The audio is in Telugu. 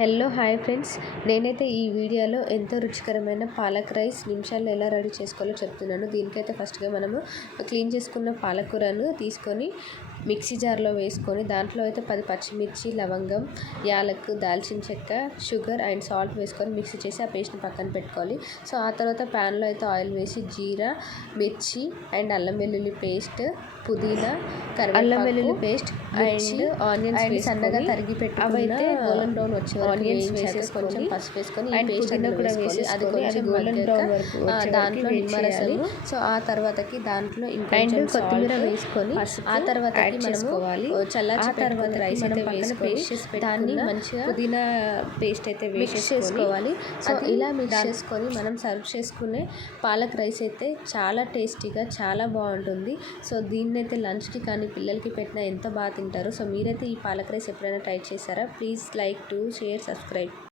హలో హాయ్ ఫ్రెండ్స్, నేనైతే ఈ వీడియోలో ఎంతో రుచికరమైన పాలక్ రైస్ నిమిషాల్లో ఎలా రెడీ చేసుకోవాలో చెప్తున్నాను. దీనికైతే ఫస్ట్గా మనము క్లీన్ చేసుకున్న పాలకూరను తీసుకొని మిక్సీ జార్లో వేసుకొని దాంట్లో అయితే 10 పచ్చిమిర్చి, లవంగం, యాలకు, దాల్చిన చెక్క, షుగర్ అండ్ సాల్ట్ వేసుకొని మిక్సీ చేసి ఆ పేస్ట్ని పక్కన పెట్టుకోవాలి. సో ఆ తర్వాత ప్యాన్లో అయితే ఆయిల్ వేసి జీరా, మిర్చి అండ్ అల్లం వెల్లుల్లి పేస్ట్, పుదీనా, అల్లం వెల్లుల్లి పేస్ట్ అండ్ ఆనియన్స్ అండ్ సన్నగా తరిగి పెట్టుకున్న గోల్డెన్ బ్రౌన్ వచ్చే ఆనియన్స్ వేసేసి కొంచెం పసుపు వేసుకొని ఈ పేస్ట్ కూడా వేసి అది కొంచెం గోల్డెన్ బ్రౌన్ వరకు దాంట్లో నిమ్మరసం, సో ఆ తర్వాతకి దాంట్లో ఇంకొంచెం కొత్తిమీర వేసుకొని ఆ తర్వాత మనము చల్లార్చి తర్వాత రైస్ అయితే వేసుకొని దాన్ని మంచిగా పుదీనా పేస్ట్ అయితే వేసేసుకోవాలి. సో ఇలా మిక్స్ చేసుకొని మనం సర్వ్ చేసుకునే పాలక్ రైస్ అయితే చాలా టేస్టీగా చాలా బాగుంటుంది. సో దీన్నైతే లంచ్కి కానీ పిల్లలకి పెట్టినా ఎంతో బాగా తింటారు. సో మీరైతే ఈ పాలక్ రైస్ ఎప్పుడైనా ట్రై చేశారా? Please like to share subscribe.